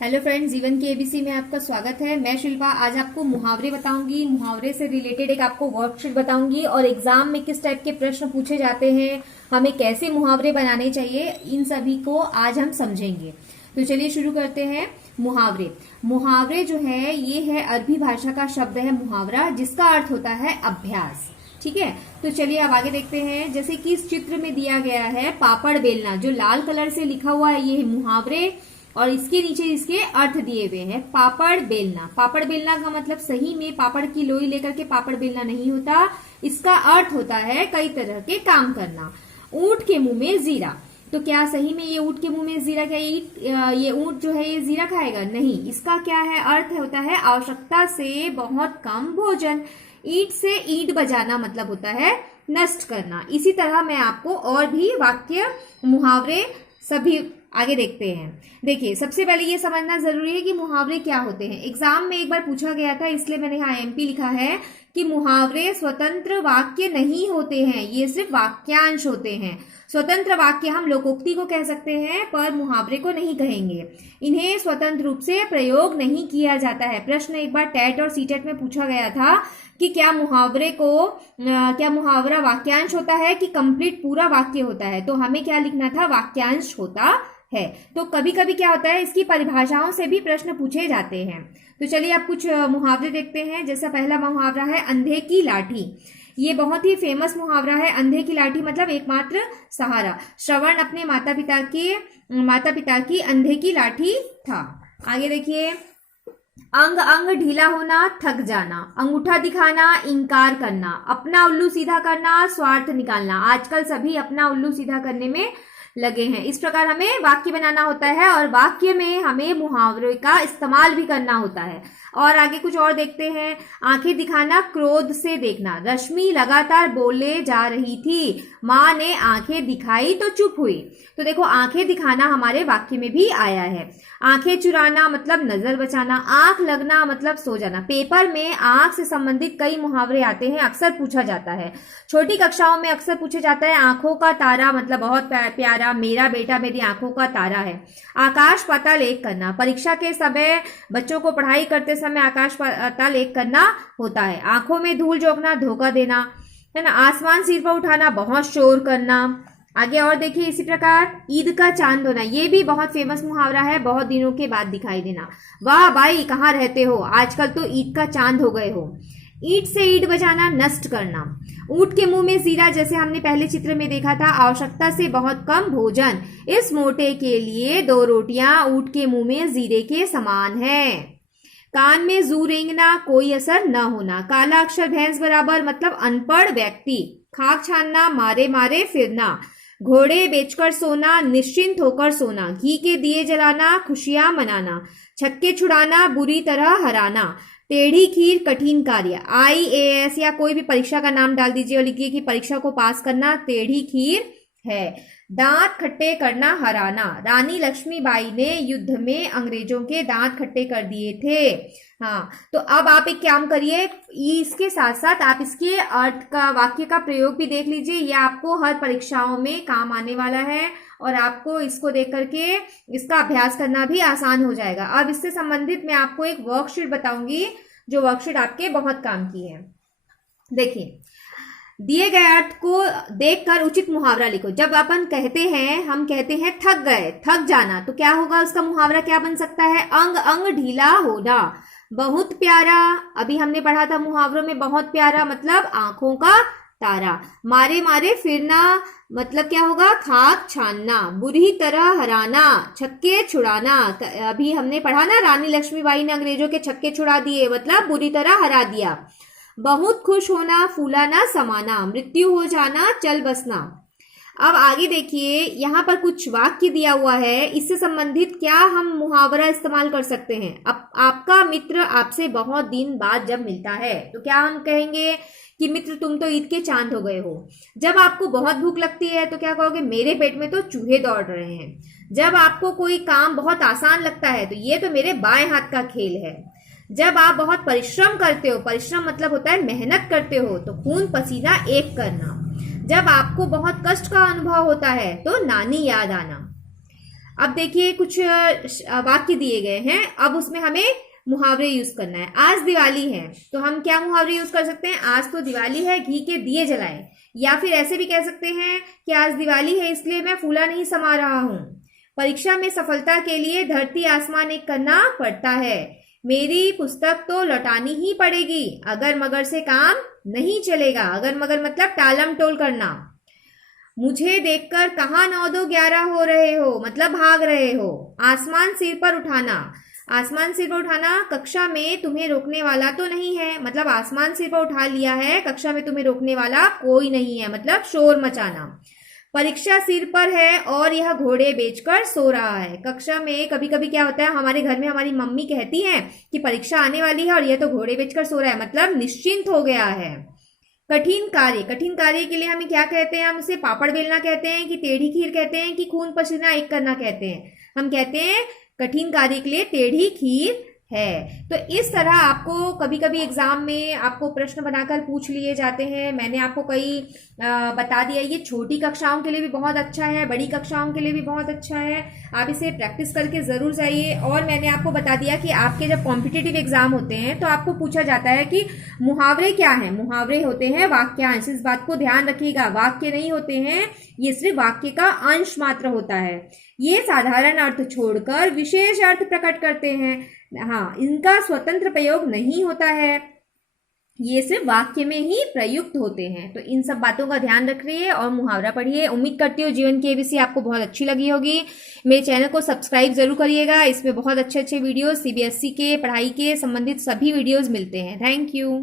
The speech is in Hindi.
हेलो फ्रेंड्स, जीवन की एबीसी में आपका स्वागत है। मैं शिल्पा आज आपको मुहावरे बताऊंगी। मुहावरे से रिलेटेड एक आपको वर्कशीट बताऊंगी और एग्जाम में किस टाइप के प्रश्न पूछे जाते हैं, हमें कैसे मुहावरे बनाने चाहिए, इन सभी को आज हम समझेंगे। तो चलिए शुरू करते हैं। मुहावरे मुहावरे जो है ये है अरबी भाषा का शब्द है मुहावरा, जिसका अर्थ होता है अभ्यास। ठीक है, तो चलिए अब आगे देखते हैं। जैसे कि इस चित्र में दिया गया है पापड़ बेलना, जो लाल कलर से लिखा हुआ है ये है मुहावरे और इसके नीचे इसके अर्थ दिए हुए हैं। पापड़ बेलना, पापड़ बेलना का मतलब सही में पापड़ की लोई लेकर के पापड़ बेलना नहीं होता, इसका अर्थ होता है कई तरह के काम करना। ऊंट के मुंह में जीरा, तो क्या सही में ये ऊंट के मुंह में जीरा, क्या ये ऊंट जो है ये जीरा खाएगा? नहीं। इसका क्या है अर्थ होता है आवश्यकता से बहुत कम भोजन। ईंट से ईंट बजाना मतलब होता है नष्ट करना। इसी तरह मैं आपको और भी वाक्य मुहावरे सभी आगे देखते हैं। देखिए, सबसे पहले ये समझना जरूरी है कि मुहावरे क्या होते हैं। एग्जाम में एक बार पूछा गया था, इसलिए मैंने यहाँ एमपी लिखा है कि मुहावरे स्वतंत्र वाक्य नहीं होते हैं, ये सिर्फ वाक्यांश होते हैं। स्वतंत्र वाक्य हम लोकोक्ति को कह सकते हैं, पर मुहावरे को नहीं कहेंगे। इन्हें स्वतंत्र रूप से प्रयोग नहीं किया जाता है। प्रश्न एक बार टेट और सीटेट में पूछा गया था कि क्या मुहावरा वाक्यांश होता है कि कंप्लीट पूरा वाक्य होता है, तो हमें क्या लिखना था? वाक्यांश होता है। तो कभी कभी क्या होता है, इसकी परिभाषाओं से भी प्रश्न पूछे जाते हैं। तो चलिए अब कुछ मुहावरे देखते हैं। जैसा पहला मुहावरा है अंधे की लाठी। ये बहुत ही फेमस मुहावरा है। अंधे की लाठी मतलब एकमात्र सहारा। श्रवण अपने माता पिता की अंधे की लाठी था। आगे देखिए, अंग अंग ढीला होना, थक जाना, अंगूठा दिखाना, इंकार करना, अपना उल्लू सीधा करना, स्वार्थ निकालना। आजकल सभी अपना उल्लू सीधा करने में लगे हैं। इस प्रकार हमें वाक्य बनाना होता है और वाक्य में हमें मुहावरे का इस्तेमाल भी करना होता है। और आगे कुछ और देखते हैं। आंखें दिखाना, क्रोध से देखना, रश्मि लगातार बोले जा रही थी, माँ ने आंखें दिखाई तो चुप हुई। तो देखो, आंखें दिखाना हमारे वाक्य में भी आया है। आंखें चुराना मतलब नजर बचाना, आंख लगना मतलब सो जाना। पेपर में आंख से संबंधित कई मुहावरे आते हैं, अक्सर पूछा जाता है। छोटी कक्षाओं में अक्सर पूछा जाता है। आंखों का तारा मतलब बहुत प्यारा, मेरा बेटा मेरी आंखों का तारा है। आकाश पाताल एक करना, परीक्षा के समय बच्चों को पढ़ाई करते समय आकाश पाताल एक करना होता है। आंखों में धूल झोंकना, धोखा देना, है ना। आसमान सिर पर उठाना, बहुत शोर करना। आगे और देखिए, इसी प्रकार ईद का चांद होना, ये भी बहुत फेमस मुहावरा है, बहुत दिनों के बाद दिखाई देना। वाह भाई कहाँ रहते हो, आजकल तो ईद का चांद हो गए हो। ईंट से ईंट बजाना, नष्ट करना। ऊंट के मुंह में जीरा, जैसे हमने पहले चित्र में देखा था। आवश्यकता से बहुत कम भोजन, इस मोटे के लिए 2 रोटियां ऊंट के मुंह में जीरे के समान है। कान में जू रेंगना, कोई असर न होना। काला अक्षर भैंस बराबर मतलब अनपढ़ व्यक्ति। खाक छानना, मारे मारे फिरना। घोड़े बेचकर सोना, निश्चिंत होकर सोना। घी के दिए जलाना, खुशियां मनाना। छक्के छुड़ाना, बुरी तरह हराना। टेढ़ी खीर, कठिन कार्य। IAS या कोई भी परीक्षा का नाम डाल दीजिए और लिखिए कि परीक्षा को पास करना टेढ़ी खीर है। दांत खट्टे करना, हराना। रानी लक्ष्मीबाई ने युद्ध में अंग्रेजों के दांत खट्टे कर दिए थे। हाँ, तो अब आप एक काम करिए, इसके साथ साथ आप इसके अर्थ का, वाक्य का प्रयोग भी देख लीजिए। यह आपको हर परीक्षाओं में काम आने वाला है और आपको इसको देख करके इसका अभ्यास करना भी आसान हो जाएगा। अब इससे संबंधित मैं आपको एक वर्कशीट बताऊंगी, जो वर्कशीट आपके बहुत काम की है। देखिए, दिए गए अर्थ को देखकर उचित मुहावरा लिखो। जब हम कहते हैं थक गए, थक जाना, तो क्या होगा? उसका मुहावरा क्या बन सकता है? अंग अंग ढीला होना। बहुत प्यारा, अभी हमने पढ़ा था मुहावरों में, बहुत प्यारा मतलब आंखों का तारा। मारे मारे फिरना मतलब क्या होगा? खाक छानना। बुरी तरह हराना, छक्के छुड़ाना। अभी हमने पढ़ा ना, रानी लक्ष्मीबाई ने अंग्रेजों के छक्के छुड़ा दिए, मतलब बुरी तरह हरा दिया। बहुत खुश होना, फूलाना समाना। मृत्यु हो जाना, चल बसना। अब आगे देखिए, यहाँ पर कुछ वाक्य दिया हुआ है, इससे संबंधित क्या हम मुहावरा इस्तेमाल कर सकते हैं। अब आपका मित्र आपसे बहुत दिन बाद जब मिलता है तो क्या हम कहेंगे कि मित्र तुम तो ईद के चांद हो गए हो। जब आपको बहुत भूख लगती है तो क्या कहोगे? मेरे पेट में तो चूहे दौड़ रहे हैं। जब आपको कोई काम बहुत आसान लगता है तो ये तो मेरे बाएं हाथ का खेल है। जब आप बहुत परिश्रम करते हो, परिश्रम मतलब होता है मेहनत करते हो, तो खून पसीना एक करना। जब आपको बहुत कष्ट का अनुभव होता है तो नानी याद आना। अब देखिए कुछ वाक्य दिए गए हैं, अब उसमें हमें मुहावरे यूज करना है। आज दिवाली है तो हम क्या मुहावरे यूज कर सकते हैं? आज तो दिवाली है, घी के दिए जलाए। या फिर ऐसे भी कह सकते हैं कि आज दिवाली है इसलिए मैं फूला नहीं समा रहा हूं। परीक्षा में सफलता के लिए धरती आसमान एक करना पड़ता है। मेरी पुस्तक तो लौटानी ही पड़ेगी, अगर मगर से काम नहीं चलेगा। अगर मगर मतलब टालम टोल करना। मुझे देखकर कहाँ 9 2 11 हो रहे हो, मतलब भाग रहे हो। आसमान सिर पर उठाना, आसमान सिर पर उठाना, कक्षा में तुम्हें रोकने वाला तो नहीं है, मतलब आसमान सिर पर उठा लिया है, कक्षा में तुम्हें रोकने वाला कोई नहीं है, मतलब शोर मचाना। परीक्षा सिर पर है और यह घोड़े बेचकर सो रहा है। कक्षा में कभी कभी क्या होता है, हमारे घर में हमारी मम्मी कहती है कि परीक्षा आने वाली है और यह तो घोड़े बेचकर सो रहा है, मतलब निश्चिंत हो गया है। कठिन कार्य, कठिन कार्य के लिए हमें क्या कहते हैं? हम उसे पापड़ बेलना कहते हैं, कि टेढ़ी खीर कहते हैं, कि खून पसीना एक करना कहते हैं? हम कहते हैं कठिन कार्य के लिए टेढ़ी खीर है। तो इस तरह आपको कभी कभी एग्जाम में आपको प्रश्न बनाकर पूछ लिए जाते हैं। मैंने आपको कई बता दिया। ये छोटी कक्षाओं के लिए भी बहुत अच्छा है, बड़ी कक्षाओं के लिए भी बहुत अच्छा है। आप इसे प्रैक्टिस करके जरूर जाइए। और मैंने आपको बता दिया कि आपके जब कॉम्पिटिटिव एग्जाम होते हैं तो आपको पूछा जाता है कि मुहावरे क्या है। मुहावरे होते हैं वाक्यांश, इस बात को ध्यान रखिएगा। वाक्य नहीं होते हैं, ये सिर्फ वाक्य का अंश मात्र होता है। ये साधारण अर्थ छोड़कर विशेष अर्थ प्रकट करते हैं। हाँ, इनका स्वतंत्र प्रयोग नहीं होता है, ये सिर्फ वाक्य में ही प्रयुक्त होते हैं। तो इन सब बातों का ध्यान रखिए और मुहावरा पढ़िए। उम्मीद करती हूँ जीवन की एबीसी आपको बहुत अच्छी लगी होगी। मेरे चैनल को सब्सक्राइब जरूर करिएगा, इसमें बहुत अच्छे अच्छे वीडियोस सीबीएसई के पढ़ाई के संबंधित सभी वीडियोस मिलते हैं। Thank you.